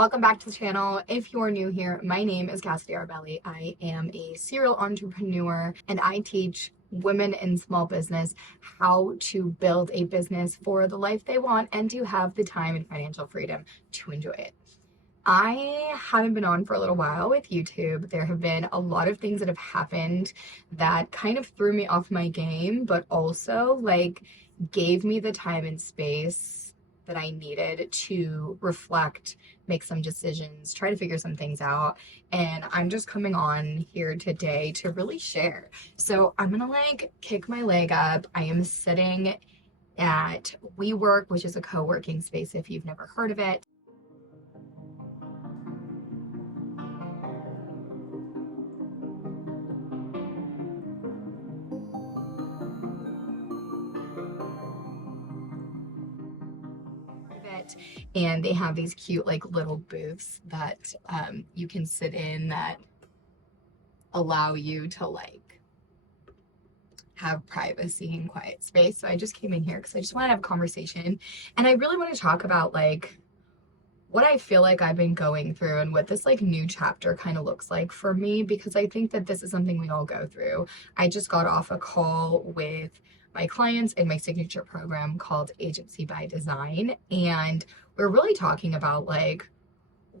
Welcome back to the channel. If you're new here, my name is Cassidy Arbeli. I am a serial entrepreneur and I teach women in small business how to build a business for the life they want and to have the time and financial freedom to enjoy it. I haven't been on for a little while with YouTube. There have been a lot of things that have happened that kind of threw me off my game, but also gave me the time and space that I needed to reflect, make some decisions, try to figure some things out. And I'm just coming on here today to really share. So I'm gonna kick my leg up. I am sitting at WeWork, which is a co-working space if you've never heard of it. And they have these cute little booths that you can sit in that allow you to have privacy and quiet space. So I just came in here because I just want to have a conversation, and I really want to talk about what I feel like I've been going through and what this new chapter kind of looks like for me, because I think that this is something we all go through. I just got off a call with my clients in my signature program called Agency by Design, and we're really talking about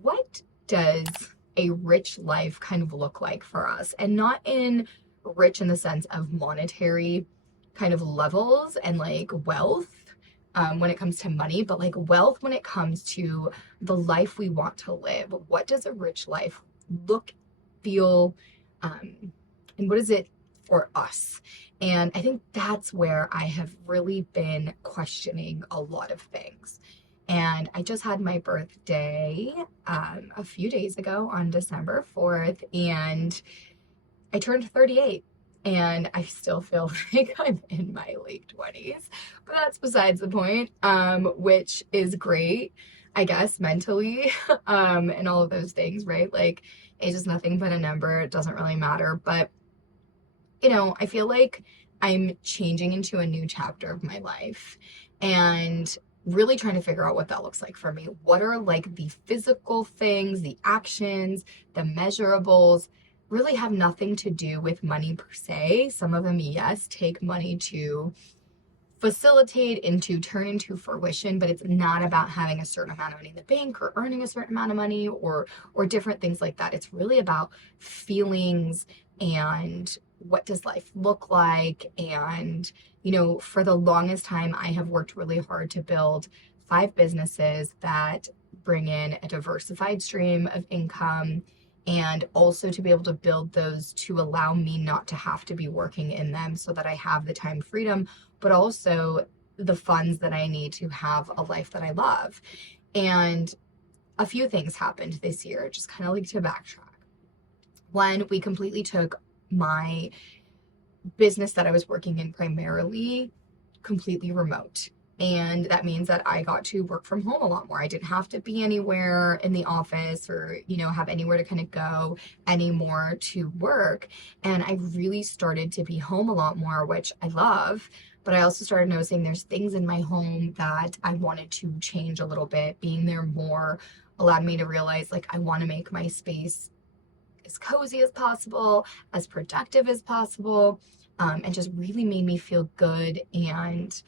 what does a rich life kind of look like for us, and not in rich in the sense of monetary kind of levels and wealth when it comes to money, but wealth when it comes to the life we want to live. What does a rich life look, feel, and what is it for us? And I think that's where I have really been questioning a lot of things. And I just had my birthday a few days ago on December 4th, and I turned 38. And I still feel like I'm in my late 20s, but that's besides the point, which is great, I guess, mentally, and all of those things, right? Age is nothing but a number. It doesn't really matter. But, I feel like I'm changing into a new chapter of my life and really trying to figure out what that looks like for me. What are the physical things, the actions, the measurables, really have nothing to do with money per se. Some of them, yes, take money to facilitate and to turn into fruition, but it's not about having a certain amount of money in the bank or earning a certain amount of money or different things like that. It's really about feelings and what does life look like. And, for the longest time, I have worked really hard to build 5 businesses that bring in a diversified stream of income, and also to be able to build those to allow me not to have to be working in them, so that I have the time freedom, but also the funds that I need to have a life that I love. And a few things happened this year, just kind of to backtrack. One, we completely took my business that I was working in primarily completely remote. And that means that I got to work from home a lot more. I didn't have to be anywhere in the office or, have anywhere to kind of go anymore to work. And I really started to be home a lot more, which I love. But I also started noticing there's things in my home that I wanted to change a little bit. Being there more allowed me to realize I want to make my space as cozy as possible, as productive as possible, and just really made me feel good. And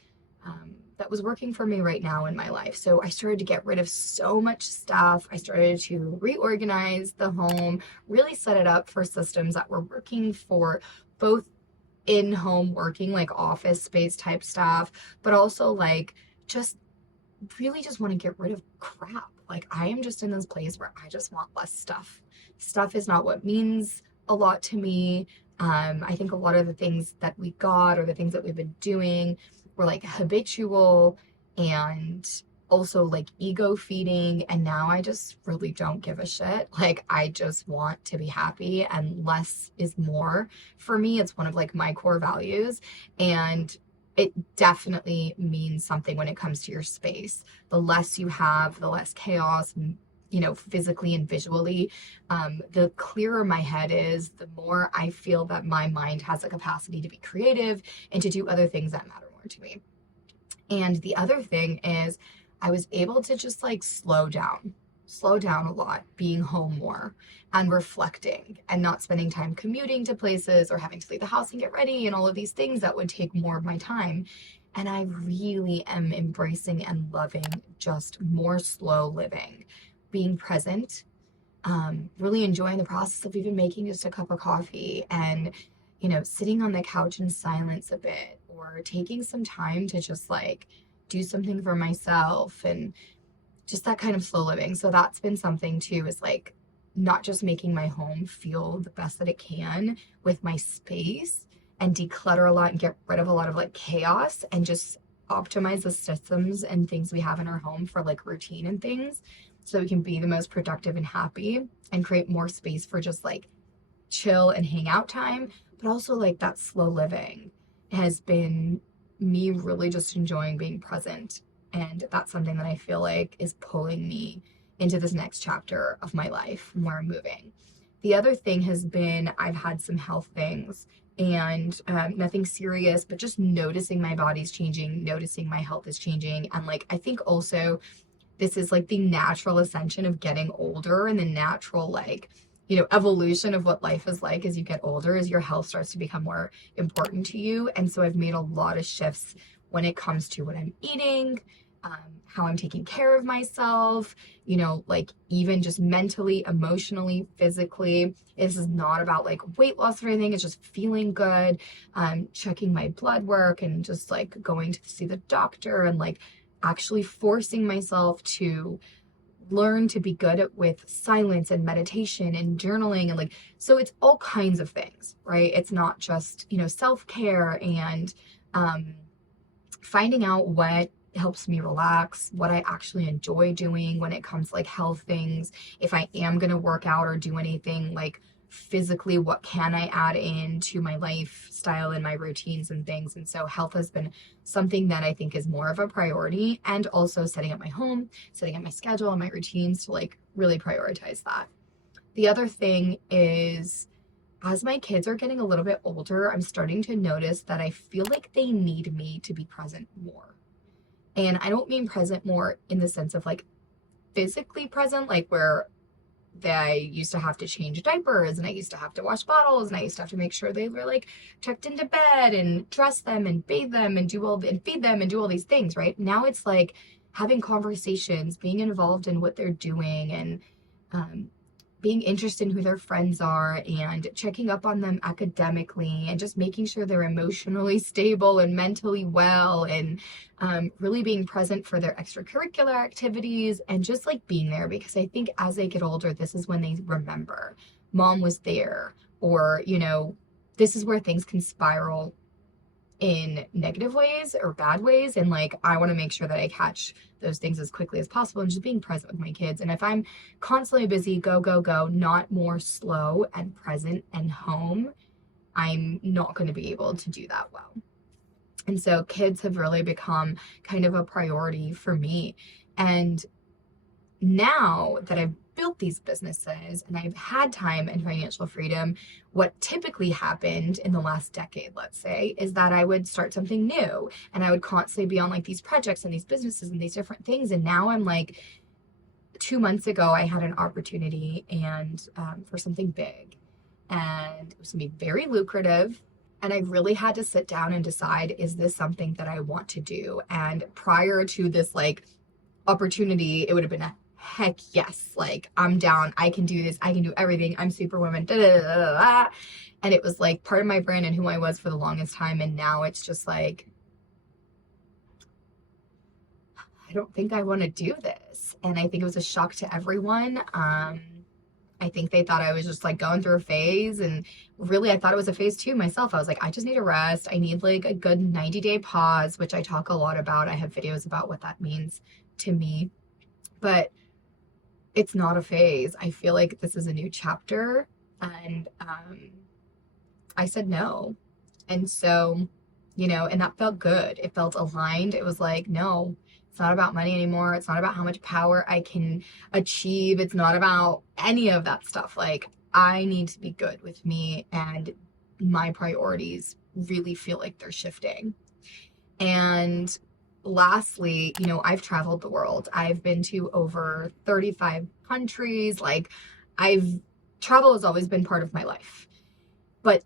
that was working for me right now in my life. So I started to get rid of so much stuff. I started to reorganize the home, really set it up for systems that were working for both in-home working, office space type stuff, but also just really just want to get rid of crap. I am just in this place where I just want less stuff. Stuff is not what means a lot to me. I think a lot of the things that we got or the things that we've been doing were habitual and also ego feeding. And now I just really don't give a shit. I just want to be happy, and less is more for me. It's one of my core values. And it definitely means something when it comes to your space. The less you have, the less chaos, physically and visually, the clearer my head is, the more I feel that my mind has a capacity to be creative and to do other things that matter more to me. And the other thing is I was able to just slow down slow down a lot, being home more and reflecting and not spending time commuting to places or having to leave the house and get ready and all of these things that would take more of my time. And I really am embracing and loving just more slow living, being present, really enjoying the process of even making just a cup of coffee and, sitting on the couch in silence a bit or taking some time to just like do something for myself and just that kind of slow living. So that's been something too, is like not just making my home feel the best that it can with my space and declutter a lot and get rid of a lot of like chaos and just optimize the systems and things we have in our home for like routine and things so we can be the most productive and happy and create more space for just like chill and hang out time. But also like that slow living has been me really just enjoying being present. And that's something that I feel like is pulling me into this next chapter of my life where I'm moving. The other thing has been I've had some health things and nothing serious, but just noticing my body's changing, noticing my health is changing. And like, I think also this is like the natural ascension of getting older and the natural like, evolution of what life is like as you get older, as your health starts to become more important to you. And so I've made a lot of shifts when it comes to what I'm eating, how I'm taking care of myself, like even just mentally, emotionally, physically. This is not about like weight loss or anything. It's just feeling good, checking my blood work and just like going to see the doctor and like actually forcing myself to learn to be good with silence and meditation and journaling and like, so it's all kinds of things, right? It's not just, self-care and finding out what helps me relax, what I actually enjoy doing when it comes to like health things. If I am going to work out or do anything like physically, what can I add into my lifestyle and my routines and things? And so health has been something that I think is more of a priority, and also setting up my home, setting up my schedule and my routines to like really prioritize that. The other thing is, as my kids are getting a little bit older, I'm starting to notice that I feel like they need me to be present more. And I don't mean present more in the sense of like physically present, like where I used to have to change diapers and I used to have to wash bottles and I used to have to make sure they were like tucked into bed and dress them and bathe them and feed them and do all these things, right? Now it's like having conversations, being involved in what they're doing and being interested in who their friends are and checking up on them academically and just making sure they're emotionally stable and mentally well and really being present for their extracurricular activities and just like being there, because I think as they get older, this is when they remember mom was there, or, this is where things can spiral in negative ways or bad ways. And like, I want to make sure that I catch those things as quickly as possible and just being present with my kids. And if I'm constantly busy, go, not more slow and present and home, I'm not going to be able to do that well. And so kids have really become kind of a priority for me. And now that I've built these businesses and I've had time and financial freedom, what typically happened in the last decade, let's say, is that I would start something new and I would constantly be on like these projects and these businesses and these different things. And now I'm like, 2 months ago, I had an opportunity and for something big, and it was gonna be very lucrative. And I really had to sit down and decide, is this something that I want to do? And prior to this like opportunity, it would have been a heck yes, like I'm down, I can do this, I can do everything, I'm superwoman, da, da, da, da, da. And it was like part of my brand and who I was for the longest time. And now it's just like, I don't think I want to do this. And I think it was a shock to everyone. I think they thought I was just like going through a phase, and really I thought it was a phase too myself. I was like, I just need a rest. I need like a good 90-day pause, which I talk a lot about. I have videos about what that means to me, but it's not a phase. I feel like this is a new chapter, and I said no. And so, and that felt good. It felt aligned. It was like, no, it's not about money anymore. It's not about how much power I can achieve. It's not about any of that stuff. Like, I need to be good with me, and my priorities really feel like they're shifting. And lastly, you know, I've traveled the world. I've been to over 35 countries. Like, I've travel has always been part of my life. But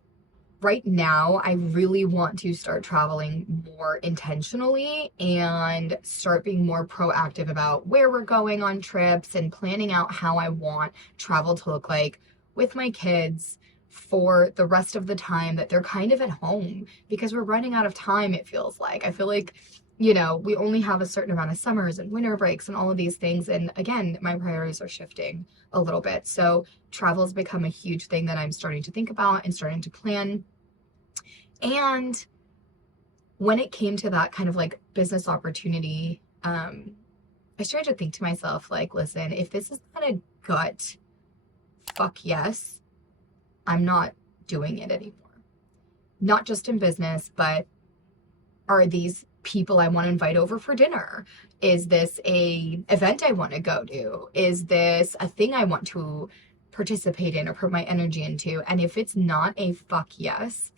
right now, I really want to start traveling more intentionally and start being more proactive about where we're going on trips and planning out how I want travel to look like with my kids for the rest of the time that they're kind of at home, because we're running out of time, it feels like. I feel like, you know, we only have a certain amount of summers and winter breaks and all of these things. And again, my priorities are shifting a little bit. So travel has become a huge thing that I'm starting to think about and starting to plan. And when it came to that kind of like business opportunity, I started to think to myself, like, listen, if this is not a gut fuck yes, I'm not doing it anymore. Not just in business, but are these people I want to invite over for dinner? Is this a event I want to go to? Is this a thing I want to participate in or put my energy into? And if it's not a fuck yes,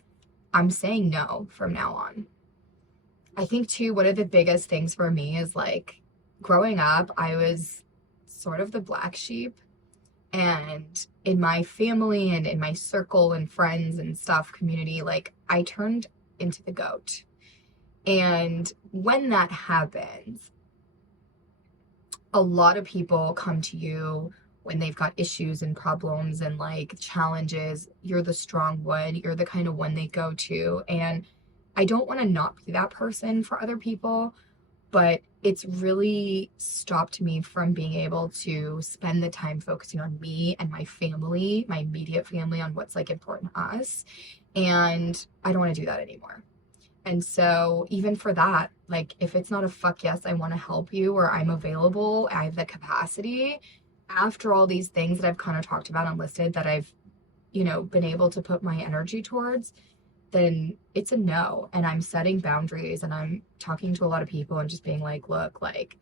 I'm saying no from now on. I think too, one of the biggest things for me is like growing up, I was sort of the black sheep. And in my family and in my circle and friends and stuff community, like I turned into the goat. And when that happens, a lot of people come to you when they've got issues and problems and like challenges. You're the strong one. You're the kind of one they go to. And I don't want to not be that person for other people, but it's really stopped me from being able to spend the time focusing on me and my family, my immediate family, on what's like important to us. And I don't want to do that anymore. And so even for that, like if it's not a fuck yes, I want to help you, or I'm available, I have the capacity, after all these things that I've kind of talked about and listed that I've, you know, been able to put my energy towards, then it's a no. And I'm setting boundaries and I'm talking to a lot of people and just being like, look, like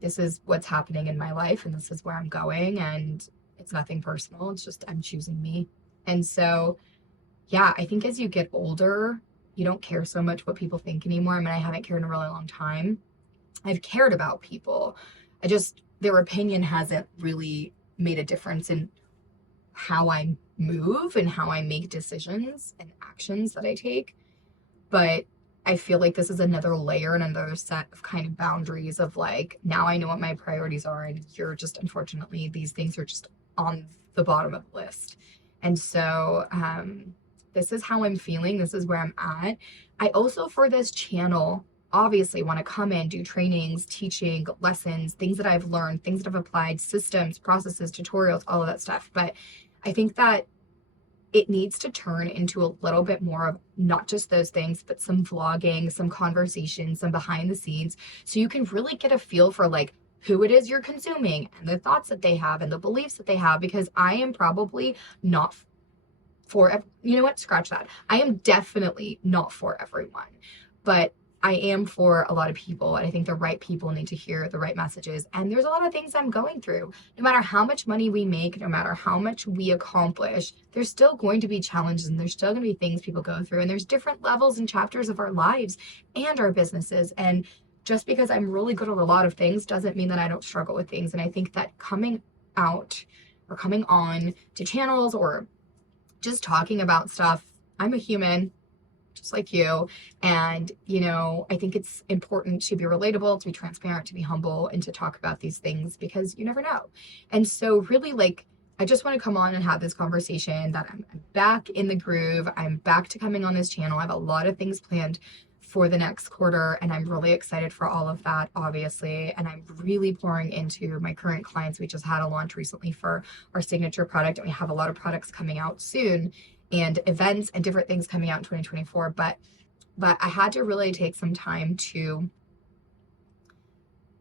this is what's happening in my life and this is where I'm going, and it's nothing personal. It's just I'm choosing me. And so, yeah, I think as you get older, you don't care so much what people think anymore. I mean, I haven't cared in a really long time. I've cared about people. Their opinion hasn't really made a difference in how I move and how I make decisions and actions that I take. But I feel like this is another layer and another set of kind of boundaries of like, now I know what my priorities are, and you're just, unfortunately, these things are just on the bottom of the list. And so, this is how I'm feeling. This is where I'm at. I also, for this channel, obviously want to come in, do trainings, teaching, lessons, things that I've learned, things that I've applied, systems, processes, tutorials, all of that stuff. But I think that it needs to turn into a little bit more of not just those things, but some vlogging, some conversations, some behind the scenes, so you can really get a feel for like who it is you're consuming and the thoughts that they have and the beliefs that they have, because I am probably not for, you know what, scratch that. I am definitely not for everyone, but I am for a lot of people. And I think the right people need to hear the right messages. And there's a lot of things I'm going through. No matter how much money we make, no matter how much we accomplish, there's still going to be challenges and there's still going to be things people go through. And there's different levels and chapters of our lives and our businesses. And just because I'm really good at a lot of things doesn't mean that I don't struggle with things. And I think that coming out or coming on to channels or just talking about stuff, I'm a human just like you. And, you know, I think it's important to be relatable, to be transparent, to be humble, and to talk about these things because you never know. And so really, like, I just want to come on and have this conversation that I'm back in the groove. I'm back to coming on this channel. I have a lot of things planned for the next quarter, and I'm really excited for all of that, obviously. And I'm really pouring into my current clients. We just had a launch recently for our signature product, and we have a lot of products coming out soon, and events and different things coming out in 2024. But I had to really take some time to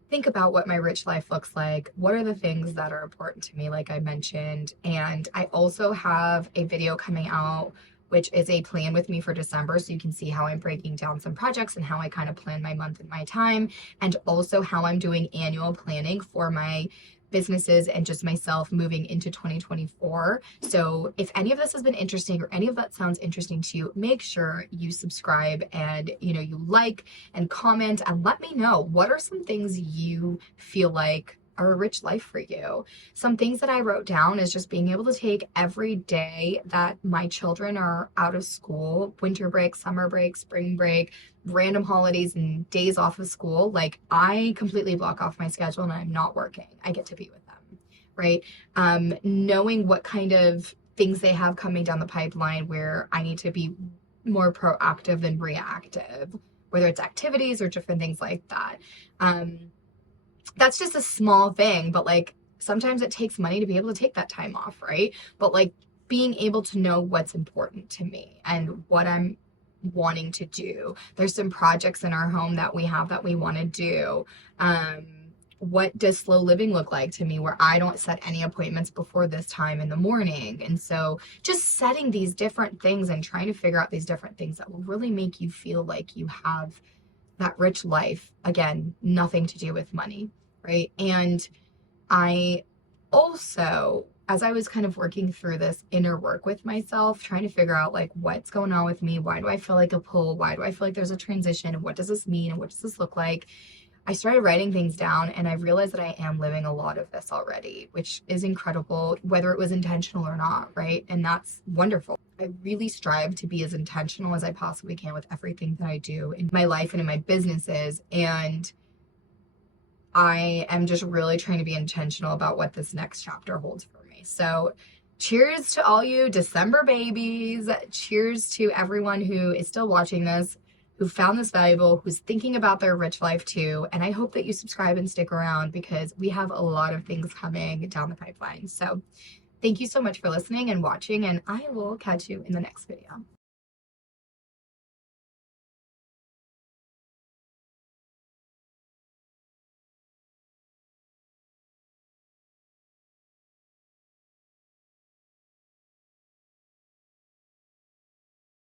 think about what my rich life looks like. What are the things that are important to me, like I mentioned. And I also have a video coming out, which is a plan with me for December. So you can see how I'm breaking down some projects and how I kind of plan my month and my time, and also how I'm doing annual planning for my businesses and just myself moving into 2024. So if any of this has been interesting or any of that sounds interesting to you, make sure you subscribe and, you like and comment and let me know what are some things you feel like are a rich life for you. Some things that I wrote down is just being able to take every day that my children are out of school, winter break, summer break, spring break, random holidays and days off of school. Like, I completely block off my schedule and I'm not working. I get to be with them, right? Knowing what kind of things they have coming down the pipeline where I need to be more proactive than reactive, whether it's activities or different things like that. That's just a small thing, but like sometimes it takes money to be able to take that time off, right? But like being able to know what's important to me and what I'm wanting to do. There's some projects in our home that we have that we want to do. What does slow living look like to me, where I don't set any appointments before this time in the morning? And so just setting these different things and trying to figure out these different things that will really make you feel like you have that rich life. Again, nothing to do with money, right? And I also, as I was kind of working through this inner work with myself, trying to figure out like what's going on with me, why do I feel like a pull, why do I feel like there's a transition, and what does this mean, and what does this look like, I started writing things down and I realized that I am living a lot of this already, which is incredible, whether it was intentional or not, right? And that's wonderful. I really strive to be as intentional as I possibly can with everything that I do in my life and in my businesses. And I am just really trying to be intentional about what this next chapter holds for me. So cheers to all you December babies. Cheers to everyone who is still watching this, who found this valuable, who's thinking about their rich life too. And I hope that you subscribe and stick around because we have a lot of things coming down the pipeline. So thank you so much for listening and watching, and I will catch you in the next video.